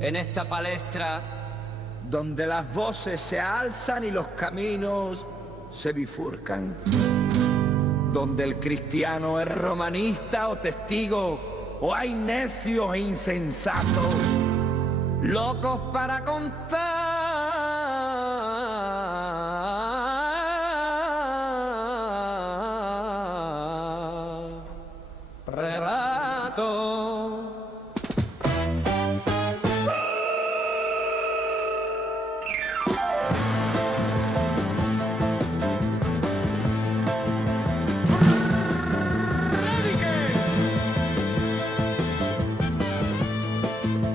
en esta palestra donde las voces se alzan y los caminos se bifurcan, donde el cristiano es romanista o testigo, o hay necios e insensatos, locos para contar relatos.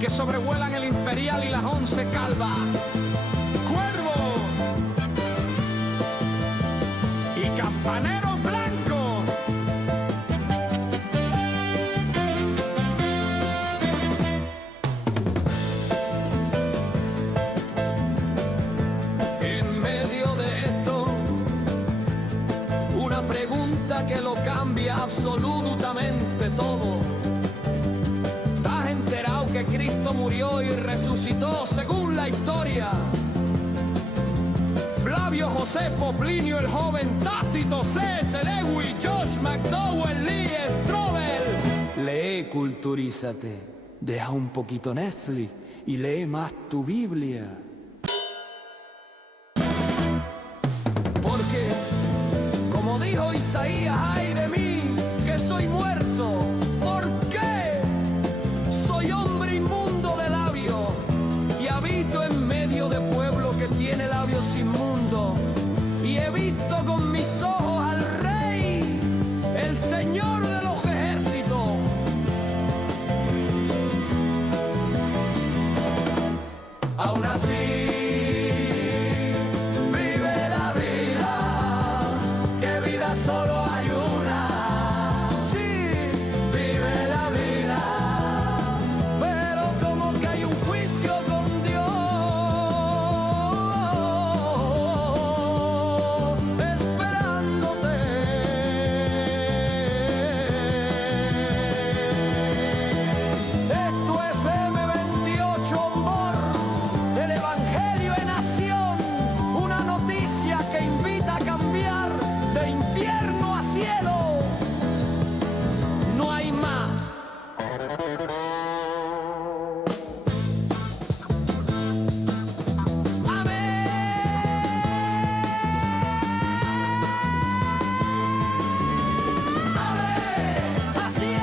que sobrevuelan el Imperial y las 11 calvas. Cuervo y campaneros blancos. En medio de esto, una pregunta que lo cambia absolutamente todo. ¿Estás enterado que Cristo murió y resucitó según la historia? Flavio Josefo, Plinio el Joven, Tácito, C.S. Lewis, Josh McDowell, Lee Strobel. Lee, culturízate, deja un poquito Netflix y lee más tu Biblia. Porque, como dijo Isaías, ay de mí, que soy muerto. ¿Por qué? Soy hombre inmundo de labios y habito en medio de pueblo que tiene labios inmundos. Y he visto con mis ojos al Rey, el Señor de los ejércitos. Aún así vive la vida, que vida solo hay una. Sí, vive la vida, pero como que hay un juicio con Dios, esperándote. Esto es M28 Humor, el Evangelio en acción, una noticia que invita a cambiar de infierno a cielo. No hay más. Así es.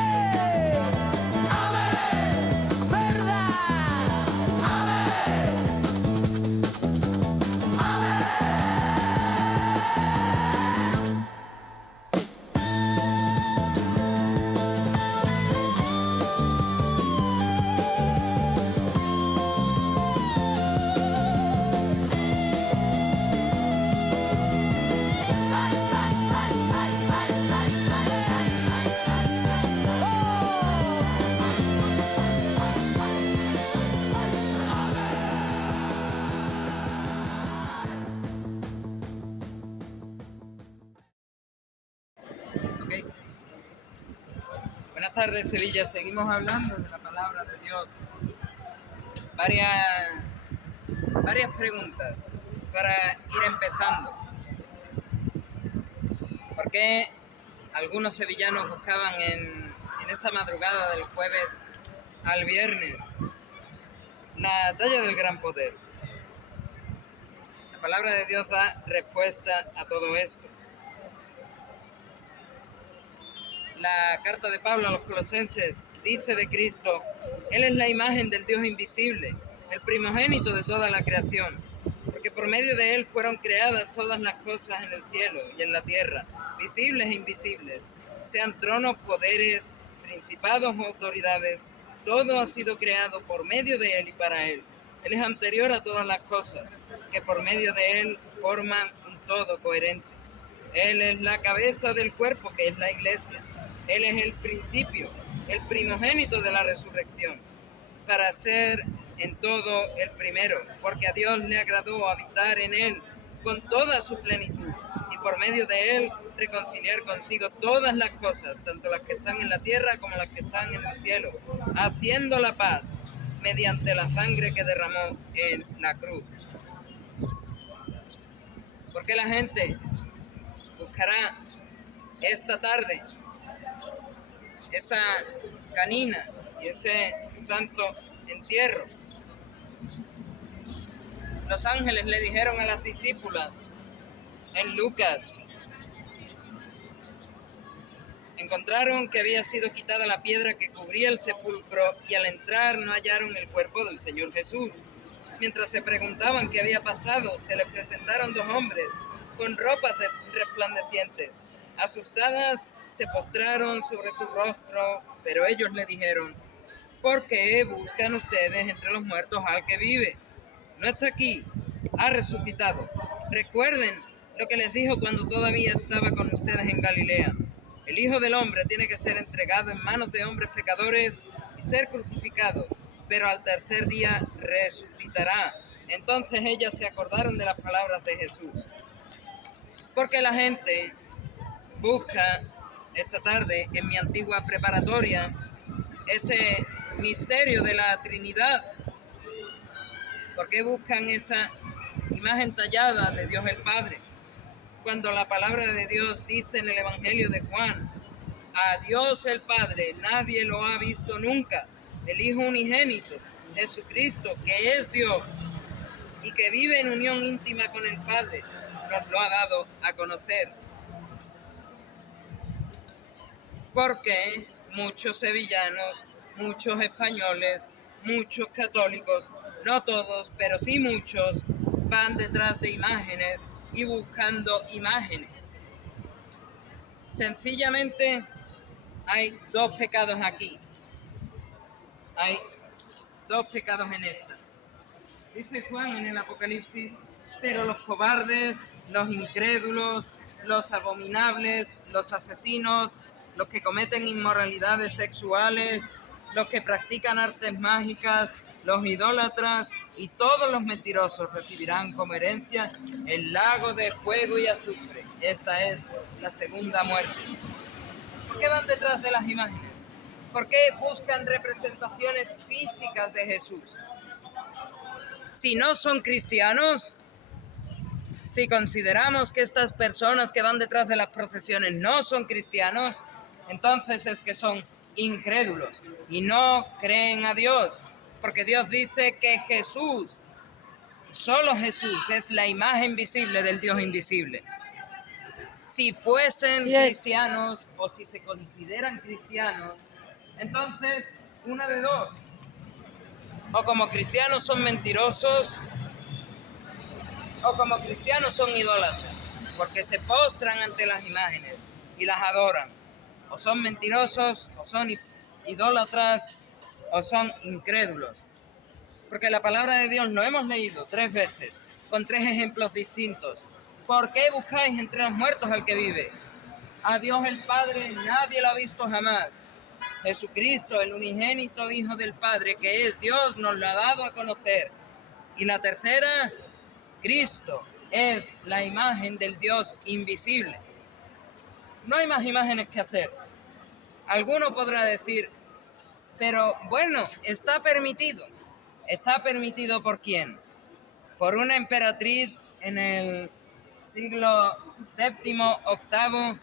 Verdad. Ok. Buenas tardes, Sevilla. Seguimos hablando de la palabra de Dios. Varias preguntas para ir empezando. ¿Por qué algunos sevillanos buscaban en esa madrugada del jueves al viernes la talla del gran poder? La palabra de Dios da respuesta a todo esto. La carta de Pablo a los Colosenses dice de Cristo: Él es la imagen del Dios invisible, el primogénito de toda la creación, porque por medio de Él fueron creadas todas las cosas en el cielo y en la tierra, visibles e invisibles, sean tronos, poderes, principados o autoridades, todo ha sido creado por medio de Él y para Él. Él es anterior a todas las cosas, que por medio de Él forman un todo coherente. Él es la cabeza del cuerpo, que es la iglesia. Él es el principio, el primogénito de la resurrección, para ser en todo el primero, porque a Dios le agradó habitar en Él con toda su plenitud, y por medio de Él reconciliar consigo todas las cosas, tanto las que están en la tierra como las que están en el cielo, haciendo la paz, mediante la sangre que derramó en la cruz. Porque la gente buscará esta tarde esa canina y ese santo entierro. Los ángeles le dijeron a las discípulas en Lucas, encontraron que había sido quitada la piedra que cubría el sepulcro y al entrar no hallaron el cuerpo del Señor Jesús. Mientras se preguntaban qué había pasado, se les presentaron dos hombres con ropas resplandecientes. Asustadas, se postraron sobre su rostro, pero ellos le dijeron, ¿por qué buscan ustedes entre los muertos al que vive? No está aquí, ha resucitado. Recuerden lo que les dijo cuando todavía estaba con ustedes en Galilea. El Hijo del Hombre tiene que ser entregado en manos de hombres pecadores y ser crucificado, pero al tercer día resucitará. Entonces ellas se acordaron de las palabras de Jesús. Porque la gente busca esta tarde en mi antigua preparatoria ese misterio de la Trinidad. ¿Por qué buscan esa imagen tallada de Dios el Padre? Cuando la palabra de Dios dice en el Evangelio de Juan, a Dios el Padre nadie lo ha visto nunca, el Hijo unigénito, Jesucristo, que es Dios y que vive en unión íntima con el Padre, nos lo ha dado a conocer. Porque muchos sevillanos, muchos españoles, muchos católicos, no todos, pero sí muchos, van detrás de imágenes y buscando imágenes. Sencillamente hay dos pecados aquí. Hay dos pecados en esta. Dice Juan en el Apocalipsis, pero los cobardes, los incrédulos, los abominables, los asesinos, los que cometen inmoralidades sexuales, los que practican artes mágicas, los idólatras y todos los mentirosos recibirán como herencia el lago de fuego y azufre. Esta es la segunda muerte. ¿Por qué van detrás de las imágenes? ¿Por qué buscan representaciones físicas de Jesús? Si no son cristianos, si consideramos que estas personas que van detrás de las procesiones no son cristianos, entonces es que son incrédulos y no creen a Dios, porque Dios dice que Jesús, solo Jesús, es la imagen visible del Dios invisible. Si fuesen cristianos o si se consideran cristianos, entonces una de dos, o como cristianos son mentirosos, o como cristianos son idólatras, porque se postran ante las imágenes y las adoran. O son mentirosos, o son idólatras, o son incrédulos. Porque la palabra de Dios lo hemos leído 3 veces, con 3 ejemplos distintos. ¿Por qué buscáis entre los muertos al que vive? A Dios el Padre nadie lo ha visto jamás. Jesucristo, el unigénito Hijo del Padre, que es Dios, nos lo ha dado a conocer. Y la tercera, Cristo es la imagen del Dios invisible. No hay más imágenes que hacer. Alguno podrá decir, pero bueno, está permitido. ¿Está permitido por quién? Por una emperatriz en el siglo VII, VIII,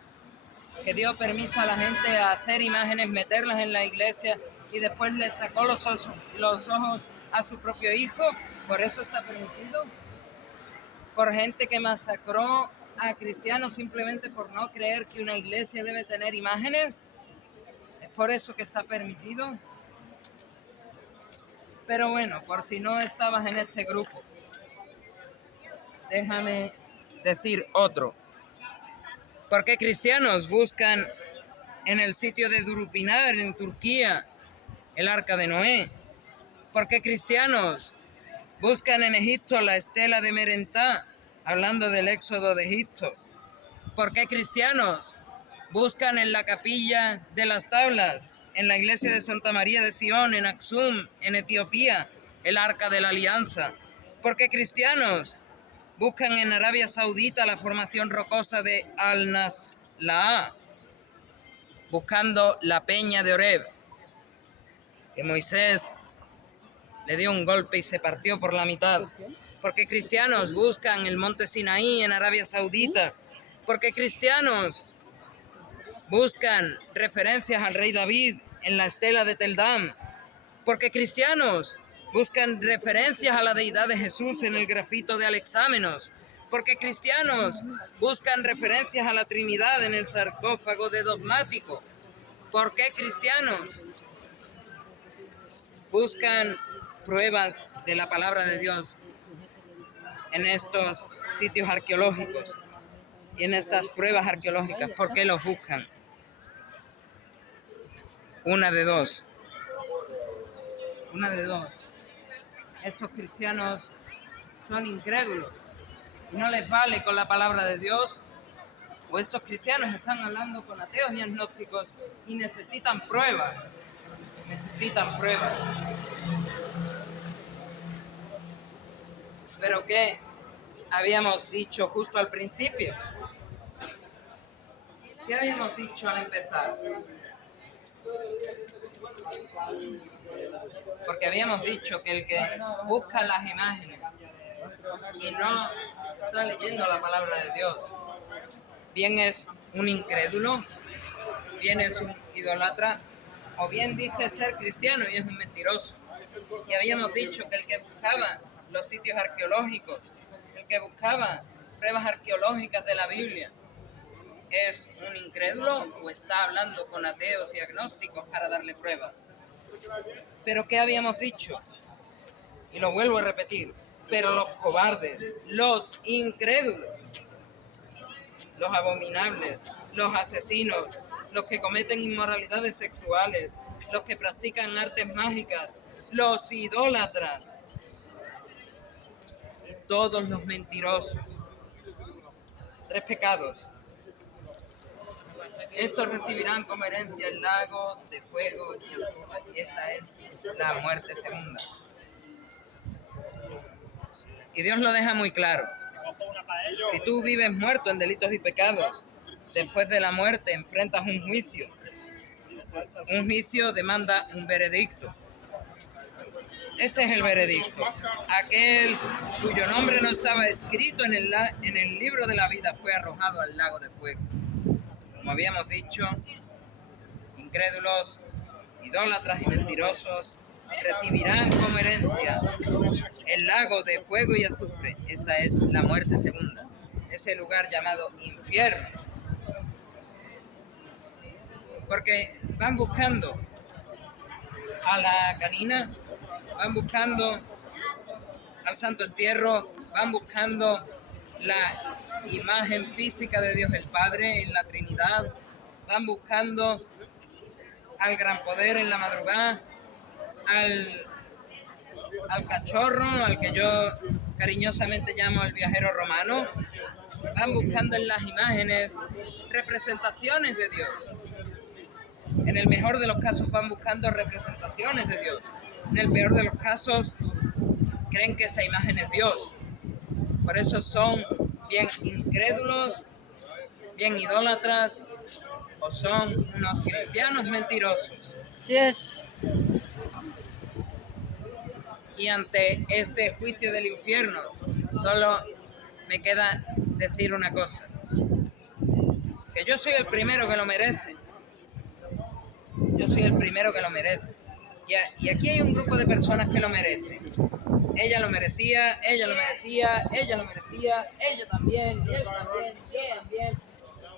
que dio permiso a la gente a hacer imágenes, meterlas en la iglesia y después le sacó los ojos a su propio hijo. ¿Por eso está permitido? Por gente que masacró a cristianos simplemente por no creer que una iglesia debe tener imágenes. ¿Es por eso que está permitido? Pero bueno, por si no estabas en este grupo, déjame decir otro. ¿Por qué cristianos buscan en el sitio de Durupinar, en Turquía, el arca de Noé? ¿Por qué cristianos buscan en Egipto la estela de Merentá, hablando del éxodo de Egipto? ¿Por qué cristianos buscan en la capilla de las tablas, en la iglesia de Santa María de Sion, en Aksum, en Etiopía, el arca de la alianza? ¿Por qué cristianos buscan en Arabia Saudita la formación rocosa de Al-Naslaa, buscando la peña de Oreb, que Moisés le dio un golpe y se partió por la mitad. Porque cristianos buscan el monte Sinaí en Arabia Saudita. Porque cristianos buscan referencias al rey David en la estela de Tel Dan. Porque cristianos buscan referencias a la deidad de Jesús en el grafito de Alexámenos. Porque cristianos buscan referencias a la Trinidad en el sarcófago de Dogmático. ¿Por qué cristianos buscan pruebas de la palabra de Dios en estos sitios arqueológicos y en estas pruebas arqueológicas? ¿Por qué los buscan? Una de dos. Estos cristianos son incrédulos y no les vale con la palabra de Dios, o estos cristianos están hablando con ateos y agnósticos y necesitan pruebas. Pero ¿qué habíamos dicho justo al principio? ¿Qué habíamos dicho al empezar? Porque habíamos dicho que el que busca las imágenes y no está leyendo la palabra de Dios, bien es un incrédulo, bien es un idólatra, o bien dice ser cristiano y es un mentiroso. Y habíamos dicho que el que buscaba los sitios arqueológicos, el que buscaba pruebas arqueológicas de la Biblia, ¿es un incrédulo o está hablando con ateos y agnósticos para darle pruebas? Pero ¿qué habíamos dicho? Y lo vuelvo a repetir, pero los cobardes, los incrédulos, los abominables, los asesinos, los que cometen inmoralidades sexuales, los que practican artes mágicas, los idólatras y todos los mentirosos. 3 pecados. Estos recibirán como herencia el lago de fuego y azufre, y esta es la muerte segunda. Y Dios lo deja muy claro. Si tú vives muerto en delitos y pecados, después de la muerte enfrentas un juicio. Un juicio demanda un veredicto. Este es el veredicto. Aquel cuyo nombre no estaba escrito en el libro de la vida fue arrojado al lago de fuego. Como habíamos dicho, incrédulos, idólatras y mentirosos recibirán como herencia el lago de fuego y azufre. Esta es la muerte segunda, ese lugar llamado infierno. Porque van buscando a la canina, van buscando al santo entierro, van buscando la imagen física de Dios el Padre en la Trinidad, van buscando al gran poder en la madrugada, al cachorro, al que yo cariñosamente llamo el viajero romano. Van buscando en las imágenes representaciones de Dios. En el mejor de los casos van buscando representaciones de Dios. En el peor de los casos creen que esa imagen es Dios. Por eso son bien incrédulos, bien idólatras, o son unos cristianos mentirosos. Así es. Y ante este juicio del infierno, solo me queda decir una cosa: que yo soy el primero que lo merece. Yo soy el primero que lo merece. Y aquí hay un grupo de personas que lo merecen. Ella lo merecía, ella lo merecía, ella lo merecía, ella también, y él también, y ella también.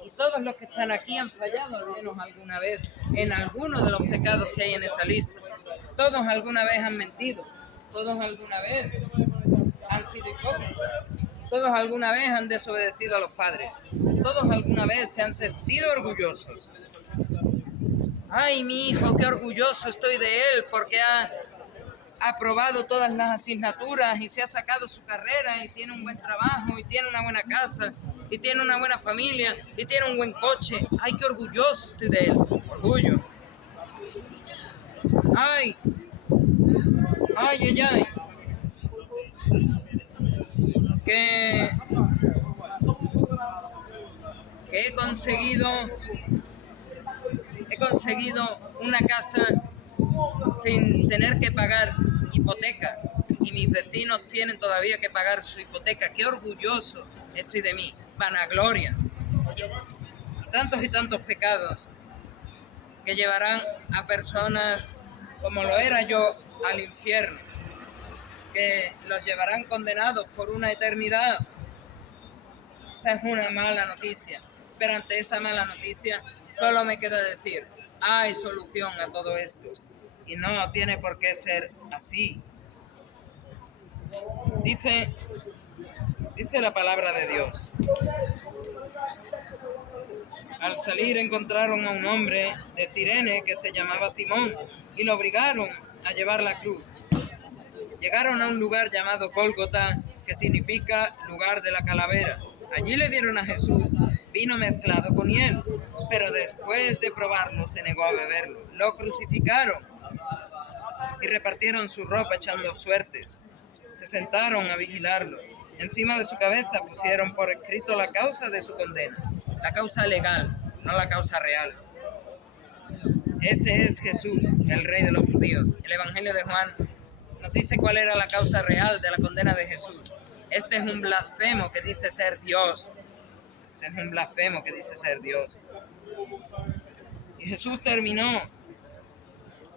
Y todos los que están aquí han fallado al menos alguna vez en alguno de los pecados que hay en esa lista. Todos alguna vez han mentido. Todos alguna vez han sido hipócritas. Todos alguna vez han desobedecido a los padres. Todos alguna vez se han sentido orgullosos. Ay, mi hijo, qué orgulloso estoy de él porque ha aprobado todas las asignaturas y se ha sacado su carrera y tiene un buen trabajo y tiene una buena casa y tiene una buena familia y tiene un buen coche. Ay, qué orgulloso estoy de él. Orgullo. Ay, ay, ay, ay. Que he conseguido una casa sin tener que pagar hipoteca y mis vecinos tienen todavía que pagar su hipoteca. ¡Qué orgulloso estoy de mí! Vanagloria. Y tantos pecados que llevarán a personas como lo era yo al infierno, que los llevarán condenados por una eternidad. Esa es una mala noticia, pero ante esa mala noticia solo me queda decir, hay solución a todo esto y no tiene por qué ser así. Dice la palabra de Dios. Al salir encontraron a un hombre de Cirene que se llamaba Simón y lo obligaron a llevar la cruz. Llegaron a un lugar llamado Gólgota, que significa lugar de la calavera. Allí le dieron a Jesús vino mezclado con hiel, pero después de probarlo se negó a beberlo. Lo crucificaron y repartieron su ropa echando suertes. Se sentaron a vigilarlo. Encima de su cabeza pusieron por escrito la causa de su condena, la causa legal, no la causa real. Este es Jesús, el Rey de los judíos. El Evangelio de Juan nos dice cuál era la causa real de la condena de Jesús. Este es un blasfemo que dice ser Dios. Este es un blasfemo que dice ser Dios. Y Jesús terminó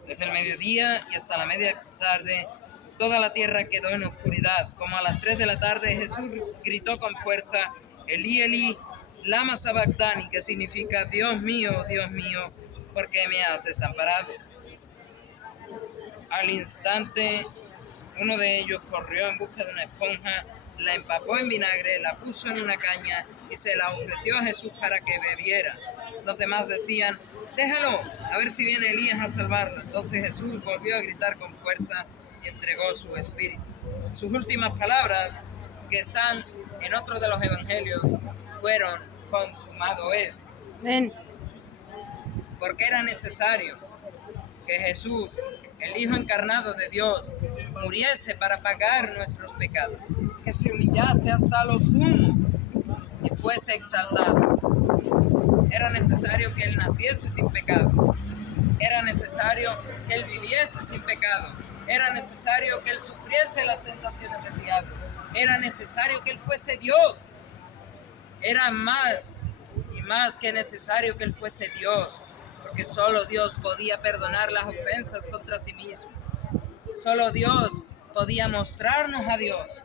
desde el mediodía y hasta la media tarde. Toda la tierra quedó en oscuridad. Como a las 3 de la tarde Jesús gritó con fuerza, Elí, Elí, lama sabactani, que significa Dios mío, ¿por qué me has desamparado? Al instante, uno de ellos corrió en busca de una esponja, la empapó en vinagre, la puso en una caña y se la ofreció a Jesús para que bebiera. Los demás decían, déjalo, a ver si viene Elías a salvarlo. Entonces Jesús volvió a gritar con fuerza y entregó su espíritu. Sus últimas palabras, que están en otro de los evangelios, fueron, consumado es. Amén. Porque era necesario que Jesús, el Hijo encarnado de Dios, muriese para pagar nuestros pecados, que se humillase hasta lo sumo y fuese exaltado. Era necesario que Él naciese sin pecado. Era necesario que Él viviese sin pecado. Era necesario que Él sufriese las tentaciones del diablo. Era necesario que Él fuese Dios. Era más y más que necesario que Él fuese Dios, porque solo Dios podía perdonar las ofensas contra sí mismo. Solo Dios podía mostrarnos a Dios.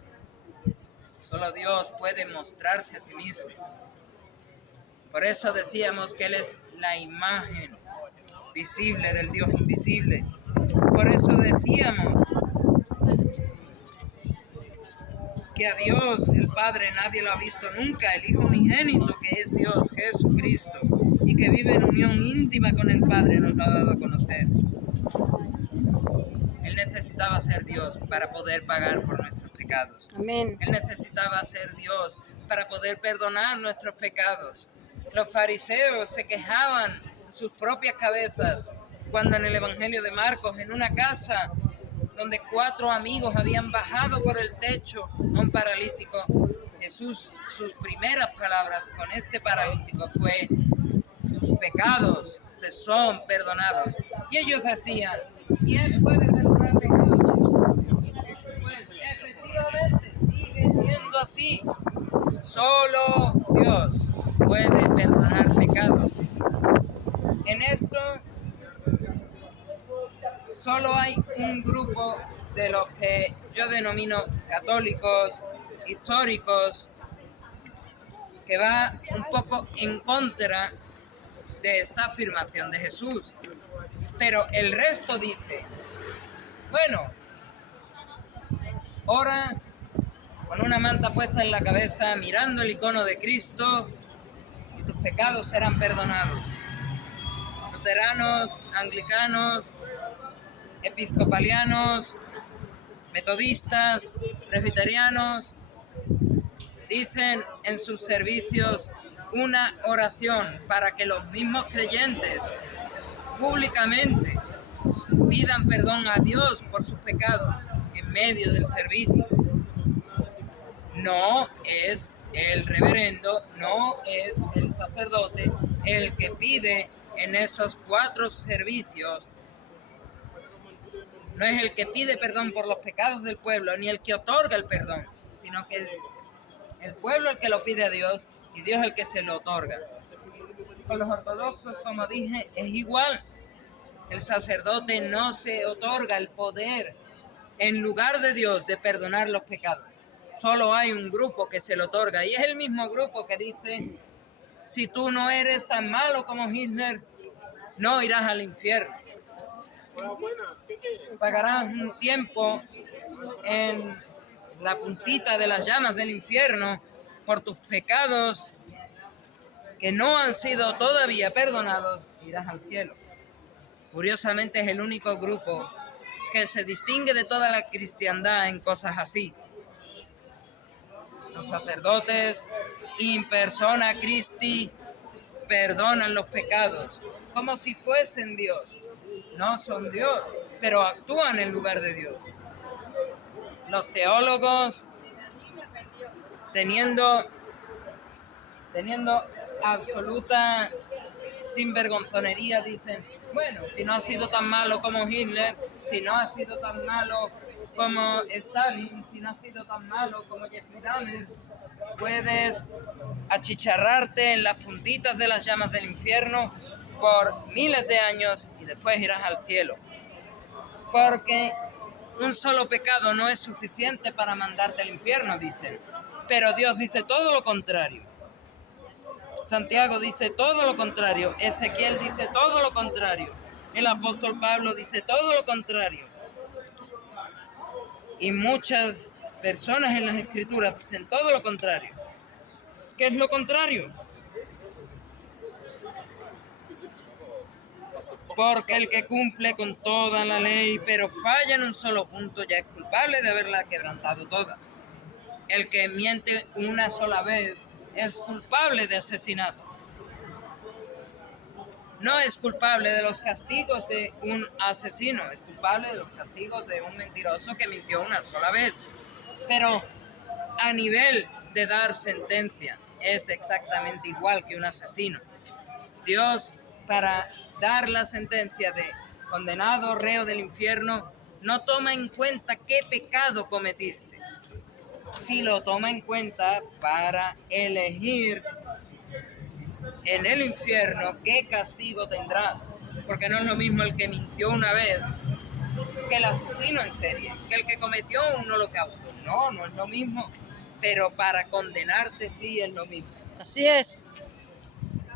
Solo Dios puede mostrarse a sí mismo. Por eso decíamos que Él es la imagen visible del Dios invisible. Por eso decíamos que a Dios, el Padre, nadie lo ha visto nunca. El Hijo unigénito, que es Dios, Jesucristo, y que vive en unión íntima con el Padre, nos lo ha dado a conocer. Él necesitaba ser Dios para poder pagar por nuestros pecados. Amén. Él necesitaba ser Dios para poder perdonar nuestros pecados. Los fariseos se quejaban en sus propias cabezas cuando en el Evangelio de Marcos, en una casa donde 4 amigos habían bajado por el techo a un paralítico, Jesús, sus primeras palabras con este paralítico fue, tus pecados te son perdonados. Y ellos decían, ¿quién puede perdonar pecados? Pues efectivamente sigue siendo así. Solo Dios puede perdonar pecados. En esto solo hay un grupo de los que yo denomino católicos históricos que va un poco en contra de esta afirmación de Jesús. Pero el resto dice, bueno, ora con una manta puesta en la cabeza, mirando el icono de Cristo, y tus pecados serán perdonados. Luteranos, anglicanos, episcopalianos, metodistas, presbiterianos, dicen en sus servicios una oración para que los mismos creyentes públicamente pidan perdón a Dios por sus pecados en medio del servicio. No es el reverendo, no es el sacerdote el que pide en esos 4 servicios no es el que pide perdón por los pecados del pueblo, ni el que otorga el perdón, sino que es el pueblo el que lo pide a Dios y Dios el que se lo otorga. Con los ortodoxos, como dije, es igual. El sacerdote no se otorga el poder en lugar de Dios de perdonar los pecados. Solo hay un grupo que se lo otorga y es el mismo grupo que dice: si tú no eres tan malo como Hitler, no irás al infierno. Pagarás un tiempo en la puntita de las llamas del infierno por tus pecados que no han sido todavía perdonados, irás al cielo. Curiosamente es el único grupo que se distingue de toda la cristiandad en cosas así. Los sacerdotes in persona Christi perdonan los pecados como si fuesen Dios. No son Dios, pero actúan en lugar de Dios. Los teólogos, teniendo absoluta sinvergonzonería, dicen: bueno, si no ha sido tan malo como Hitler, si no ha sido tan malo como Stalin, si no ha sido tan malo como Jeffrey Dahmer, puedes achicharrarte en las puntitas de las llamas del infierno por miles de años y después irás al cielo. Porque un solo pecado no es suficiente para mandarte al infierno, dicen. Pero Dios dice todo lo contrario. Santiago dice todo lo contrario. Ezequiel dice todo lo contrario. El apóstol Pablo dice todo lo contrario. Y muchas personas en las escrituras dicen todo lo contrario. ¿Qué es lo contrario? Porque el que cumple con toda la ley, pero falla en un solo punto, ya es culpable de haberla quebrantado toda. El que miente una sola vez es culpable de asesinato. No es culpable de los castigos de un asesino, es culpable de los castigos de un mentiroso que mintió una sola vez. Pero a nivel de dar sentencia, es exactamente igual que un asesino. Dios, para dar la sentencia de condenado, reo del infierno, no toma en cuenta qué pecado cometiste. Sí lo toma en cuenta para elegir en el infierno qué castigo tendrás. Porque no es lo mismo el que mintió una vez que el asesino en serie, que el que cometió un holocausto. No es lo mismo. Pero para condenarte sí es lo mismo. Así es.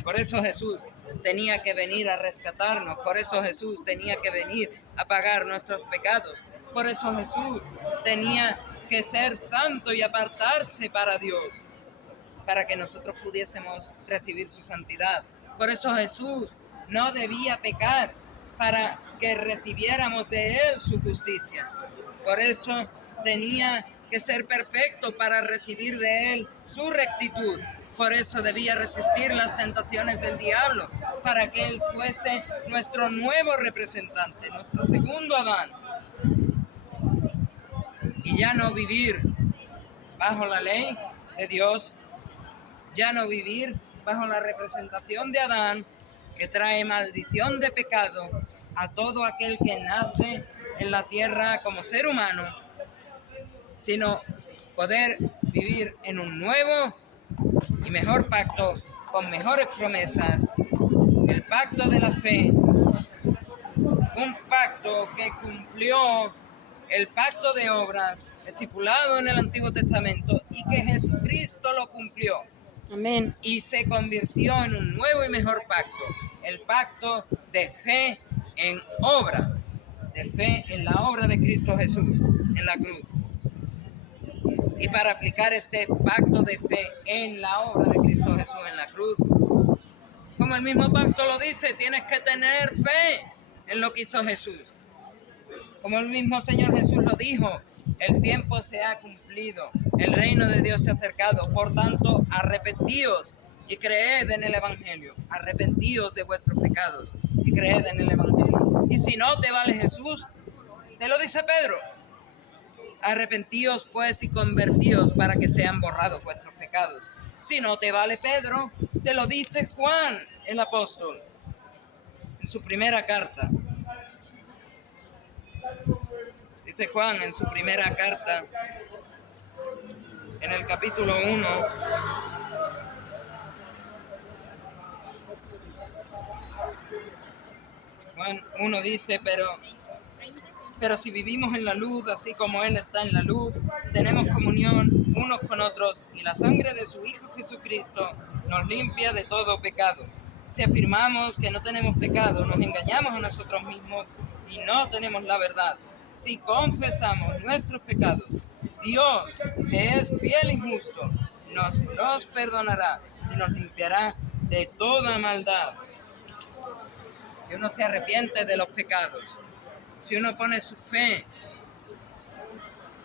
Por eso Jesús tenía que venir a rescatarnos. Por eso Jesús tenía que venir a pagar nuestros pecados. Por eso Jesús tenía que ser santo y apartarse para Dios, para que nosotros pudiésemos recibir su santidad. Por eso Jesús no debía pecar, para que recibiéramos de Él su justicia. Por eso tenía que ser perfecto para recibir de Él su rectitud. Por eso debía resistir las tentaciones del diablo, para que Él fuese nuestro nuevo representante, nuestro segundo Adán. Y ya no vivir bajo la ley de Dios, ya no vivir bajo la representación de Adán, que trae maldición de pecado a todo aquel que nace en la tierra como ser humano, sino poder vivir en un nuevo y mejor pacto, con mejores promesas, el pacto de la fe, un pacto que cumplió el pacto de obras estipulado en el Antiguo Testamento y que Jesucristo lo cumplió. Amén. Y se convirtió en un nuevo y mejor pacto, el pacto de fe en obra, de fe en la obra de Cristo Jesús en la cruz. Y para aplicar este pacto de fe en la obra de Cristo Jesús en la cruz, como el mismo pacto lo dice, tienes que tener fe en lo que hizo Jesús. Como el mismo Señor Jesús lo dijo, el tiempo se ha cumplido, el reino de Dios se ha acercado, por tanto, arrepentíos y creed en el Evangelio. Arrepentíos de vuestros pecados y creed en el Evangelio. Y si no te vale Jesús, te lo dice Pedro. Arrepentíos pues y convertíos para que sean borrados vuestros pecados. Si no te vale Pedro, te lo dice Juan, el apóstol, en su primera carta. Dice Juan en su primera carta, en el capítulo 1, Juan 1 dice, pero si vivimos en la luz, así como Él está en la luz, tenemos comunión unos con otros y la sangre de su Hijo Jesucristo nos limpia de todo pecado. Si afirmamos que no tenemos pecado, nos engañamos a nosotros mismos y no tenemos la verdad. Si confesamos nuestros pecados, Dios, que es fiel y justo, nos los perdonará y nos limpiará de toda maldad. Si uno se arrepiente de los pecados, si uno pone su fe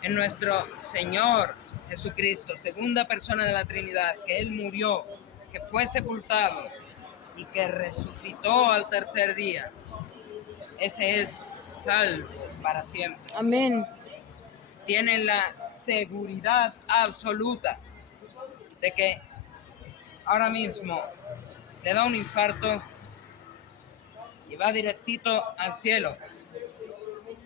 en nuestro Señor Jesucristo, segunda persona de la Trinidad, que Él murió, que fue sepultado y que resucitó al tercer día, ese es salvo para siempre. Amén. Tiene la seguridad absoluta de que ahora mismo le da un infarto y va directito al cielo,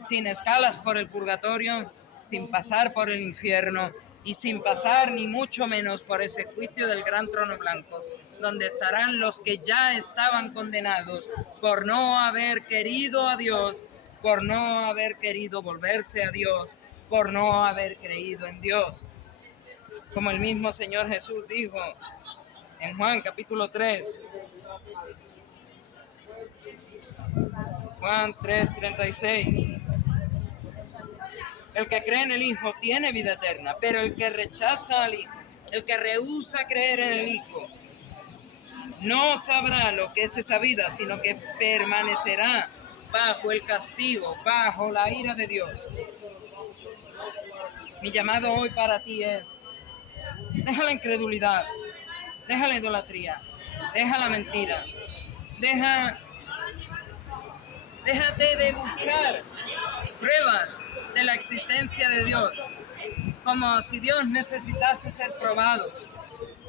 sin escalas por el purgatorio, sin pasar por el infierno y sin pasar ni mucho menos por ese juicio del gran trono blanco, donde estarán los que ya estaban condenados por no haber querido a Dios, por no haber querido volverse a Dios, por no haber creído en Dios. Como el mismo Señor Jesús dijo en Juan capítulo 3, Juan 3:36. El que cree en el Hijo tiene vida eterna, pero el que rechaza al Hijo, el que rehúsa creer en el Hijo, no sabrá lo que es esa vida, sino que permanecerá bajo el castigo, bajo la ira de Dios. Mi llamado hoy para ti es: deja la incredulidad, deja la idolatría, deja la mentira, déjate de buscar pruebas de la existencia de Dios, como si Dios necesitase ser probado.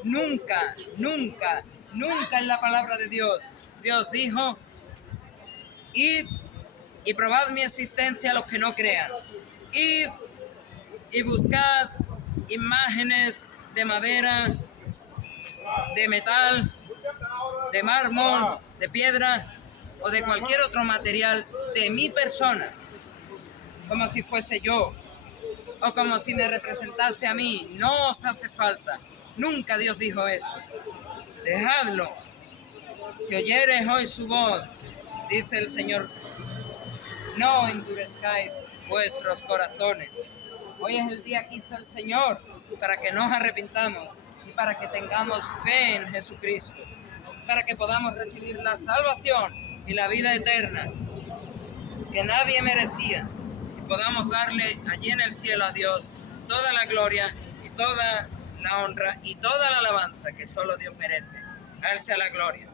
Nunca, nunca, nunca en la palabra de Dios. Dios dijo: id y probad mi existencia a los que no crean. Id y buscad imágenes de madera, de metal, de mármol, de piedra o de cualquier otro material de mi persona, como si fuese yo, o como si me representase a mí. No os hace falta. Nunca Dios dijo eso. Dejadlo. Si oyeres hoy su voz, dice el Señor, no endurezcáis vuestros corazones. Hoy es el día que hizo el Señor para que nos arrepintamos y para que tengamos fe en Jesucristo, para que podamos recibir la salvación y la vida eterna que nadie merecía, y podamos darle allí en el cielo a Dios toda la gloria y toda la honra y toda la alabanza que solo Dios merece. A Él sea la gloria.